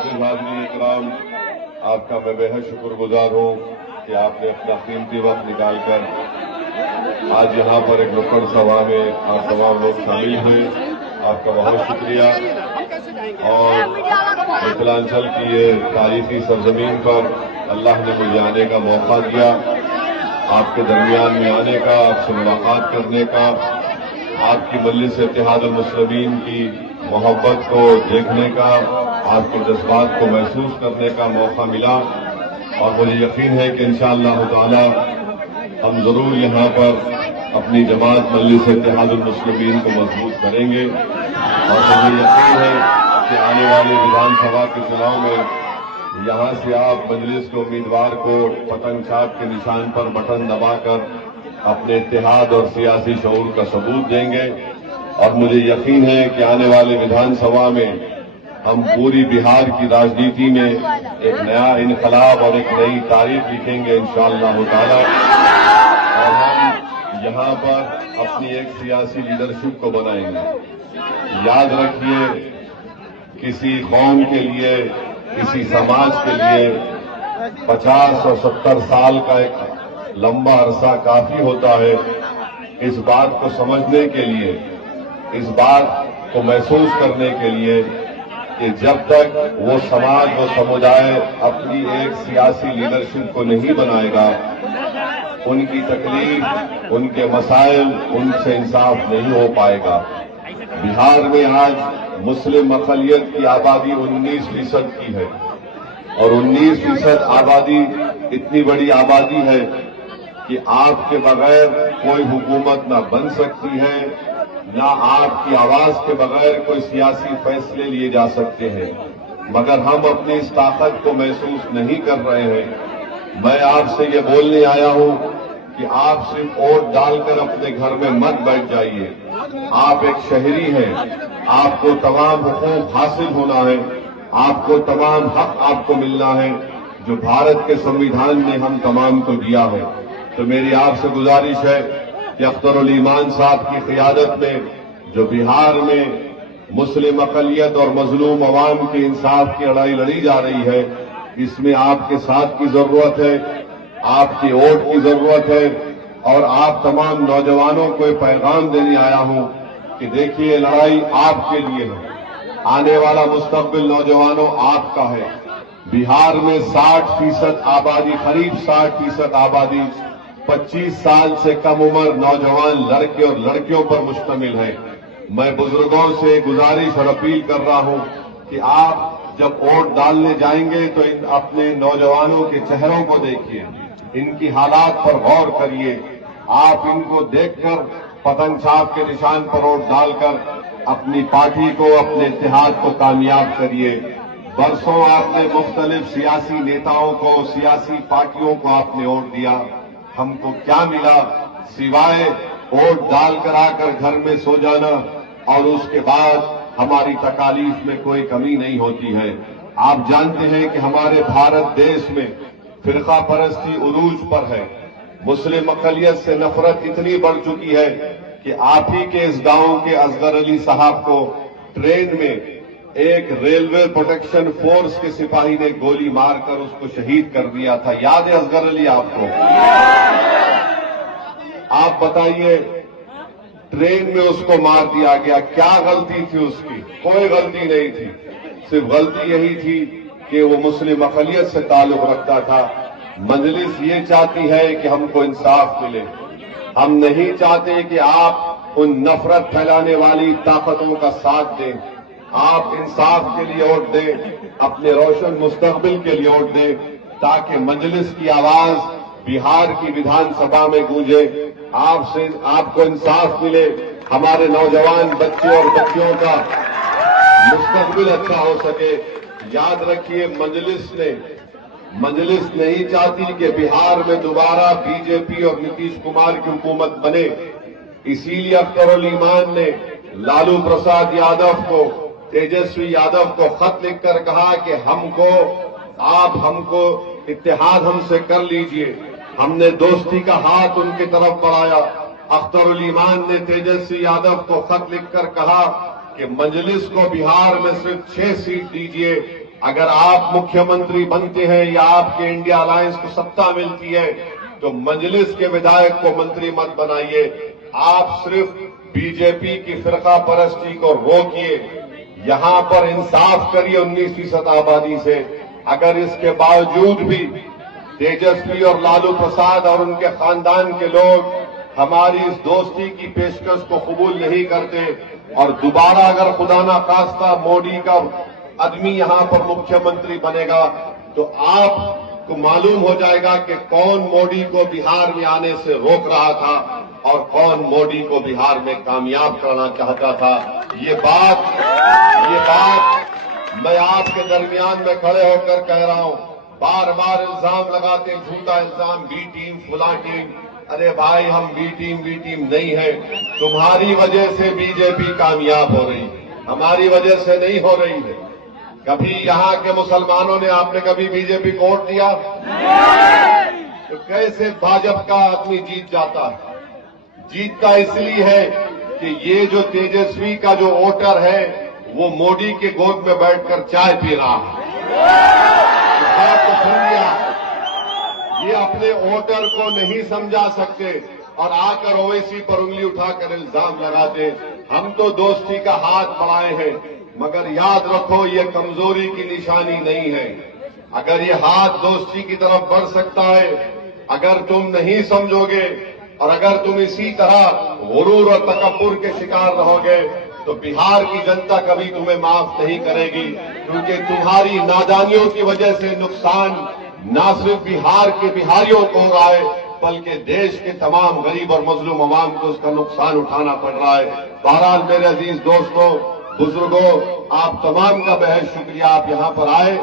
मोअज़्ज़िज़ हाज़िरीन इकराम, आपका मैं बेहद शुक्रगुजार हूँ कि आपने अपना कीमती वक्त निकाल कर आज यहाँ पर एक नुक्कड़ सभा में आप तमाम लोग शामिल हुए। आपका बहुत शुक्रिया। और मिथिलांचल की ये तारीखी सरजमीन पर अल्लाह ने मुझे आने का मौका दिया, आपके दरमियान में आने का, आपसे मुलाकात करने का, आपकी मजलिस इत्तेहादुल मुस्लिमीन की मोहब्बत को देखने का, आपके जज्बात को महसूस करने का मौका मिला। और मुझे यकीन है कि इंशाअल्लाह ताला हम जरूर यहाँ पर अपनी जमात मजलिस इत्तेहादुल मुस्लिमीन को मजबूत करेंगे। और मुझे यकीन है कि आने वाले विधानसभा के चुनाव में यहाँ से आप मजलिस के उम्मीदवार को पतंग छाप के निशान पर बटन दबाकर अपने इत्तेहाद और सियासी शऊर का सबूत देंगे। और मुझे यकीन है कि आने वाले विधानसभा में हम पूरी बिहार की राजनीति में एक नया इनकलाब और एक नई तारीख लिखेंगे इंशाअल्लाह ताला। और हम यहाँ पर अपनी एक सियासी लीडरशिप को बनाएंगे। याद रखिए, किसी कौम के लिए, किसी समाज के लिए 50 और 70 साल का एक लंबा अरसा काफी होता है इस बात को समझने के लिए, इस बात को महसूस करने के लिए कि जब तक वो समाज, वो समुदाय अपनी एक सियासी लीडरशिप को नहीं बनाएगा, उनकी तकलीफ, उनके मसाइल, उनसे इंसाफ नहीं हो पाएगा। बिहार में आज मुस्लिम अक़लियत की आबादी 19% की है और 19% आबादी इतनी बड़ी आबादी है कि आपके बगैर कोई हुकूमत ना बन सकती है, ना आपकी आवाज के बगैर कोई सियासी फैसले लिए जा सकते हैं। मगर हम अपनी इस ताकत को महसूस नहीं कर रहे हैं। मैं आपसे ये बोलने आया हूं कि आप सिर्फ वोट डालकर अपने घर में मत बैठ जाइए। आप एक शहरी हैं, आपको तमाम हुकूक हासिल होना है, आपको तमाम हक आपको मिलना है जो भारत के संविधान ने हम तमाम को दिया है। तो मेरी आपसे गुजारिश है कि अख्तरुल ईमान साहब की क़ियादत में जो बिहार में मुस्लिम अक़लियत और मजलूम अवाम की इंसाफ की लड़ाई लड़ी जा रही है, इसमें आपके साथ की जरूरत है, आपकी वोट की जरूरत है। और आप तमाम नौजवानों को एक पैगाम देने आया हूं कि देखिए, लड़ाई आपके लिए है। आने वाला मुस्तक़बिल नौजवानों आपका है। बिहार में 60% आबादी, करीब 60% आबादी 25 साल से कम उम्र नौजवान लड़के और लड़कियों पर मुश्तमिल है। मैं बुजुर्गों से गुजारिश और अपील कर रहा हूं कि आप जब वोट डालने जाएंगे तो अपने नौजवानों के चेहरों को देखिए, इनकी हालात पर गौर करिए। आप इनको देखकर पतंग छाप के निशान पर वोट डालकर अपनी पार्टी को, अपने इत्तेहाद को कामयाब करिए। बरसों आपने मुख्तलिफ सियासी नेताओं को, सियासी पार्टियों को आपने वोट दिया, हमको क्या मिला सिवाय वोट डालकर आकर घर में सो जाना और उसके बाद हमारी तकालीफ में कोई कमी नहीं होती है। आप जानते हैं कि हमारे भारत देश में फिरका परस्ती उरूज पर है। मुस्लिम अक़लियत से नफरत इतनी बढ़ चुकी है कि आप ही के इस गांव के असगर अली साहब को ट्रेन में एक रेलवे प्रोटेक्शन फोर्स के सिपाही ने गोली मारकर उसको शहीद कर दिया था। याद है असगर अली आपको? आप बताइए, ट्रेन में उसको मार दिया गया, क्या गलती थी उसकी? कोई गलती नहीं थी, सिर्फ गलती यही थी कि वो मुस्लिम अक़लियत से ताल्लुक रखता था। मजलिस ये चाहती है कि हमको इंसाफ मिले। हम नहीं चाहते कि आप उन नफरत फैलाने वाली ताकतों का साथ दें। आप इंसाफ के लिए वोट दें, अपने रोशन मुस्तक़बिल के लिए वोट दें, ताकि मजलिस की आवाज बिहार की विधानसभा में गूंजे, आपसे आपको इंसाफ मिले, हमारे नौजवान बच्चे और बच्चियों का मुस्तक़बिल अच्छा हो सके। याद रखिए, मजलिस नहीं चाहती कि बिहार में दोबारा बीजेपी और नीतीश कुमार की हुकूमत बने। इसीलिए अख्तरुल ईमान ने लालू प्रसाद यादव को, तेजस्वी यादव को खत लिखकर कहा कि हमको इत्तेहाद हमसे कर लीजिए। हमने दोस्ती का हाथ उनकी तरफ बढ़ाया। अख्तरुल ईमान ने तेजस्वी यादव को खत लिखकर कहा कि मजलिस को बिहार में सिर्फ 6 सीट दीजिए, اگر آپ مکھیہ منتری بنتے ہیں یا آپ کے انڈیا الائنس کو سत्ता ملتی ہے تو مجلس کے ودھائک کو منتری مت بنائیے. آپ صرف بی جے پی کی فرقہ پرستی کو روکیے. یہاں پر انصاف کریے 19% آبادی سے. اگر اس کے باوجود بھی تیجسوی اور لالو پرساد اور ان کے خاندان کے لوگ ہماری اس دوستی کی پیشکش کو قبول نہیں کرتے اور دوبارہ اگر خدا نہ خواستہ مودی کا آدمی یہاں پر مکھیہ منتری بنے گا تو آپ کو معلوم ہو جائے گا کہ کون مودی کو بہار میں آنے سے روک رہا تھا اور کون مودی کو بہار میں کامیاب کرنا چاہتا تھا. یہ بات میں آپ کے درمیان میں کھڑے ہو کر کہہ رہا ہوں. بار بار الزام لگاتے ہیں, جھوٹا الزام, بی ٹیم فلاں ٹیم. ارے بھائی, ہم بی ٹیم نہیں ہے. تمہاری وجہ سے بی جے پی کامیاب ہو رہی ہے, ہماری وجہ سے نہیں ہو رہی ہے. کبھی یہاں کے مسلمانوں نے آپ نے کبھی بی جے پی کو ووٹ دیا؟ تو کیسے بھاجپ کا آدمی جیت جاتا ہے؟ جیتتا اس لیے ہے کہ یہ جو تیجسوی کا جو ووٹر ہے وہ مودی کے گود میں بیٹھ کر چائے پی رہا ہے. تو سن لیا, یہ اپنے ووٹر کو نہیں سمجھا سکتے اور آ کر اویسی پر انگلی اٹھا کر الزام لگاتے. ہم تو دوستی کا ہاتھ بڑھائے ہیں, مگر یاد رکھو یہ کمزوری کی نشانی نہیں ہے. اگر یہ ہاتھ دوستی کی طرف بڑھ سکتا ہے, اگر تم نہیں سمجھو گے اور اگر تم اسی طرح غرور اور تکبر کے شکار رہو گے تو بہار کی جنتا کبھی تمہیں معاف نہیں کرے گی, کیونکہ تمہاری نادانیوں کی وجہ سے نقصان نہ صرف بہار کے بہاریوں کو ہو رہا ہے بلکہ دیش کے تمام غریب اور مظلوم عوام کو اس کا نقصان اٹھانا پڑ رہا ہے. بہرحال میرے عزیز دوستوں, بزرگوں, آپ تمام کا بہت شکریہ, آپ یہاں پر آئے.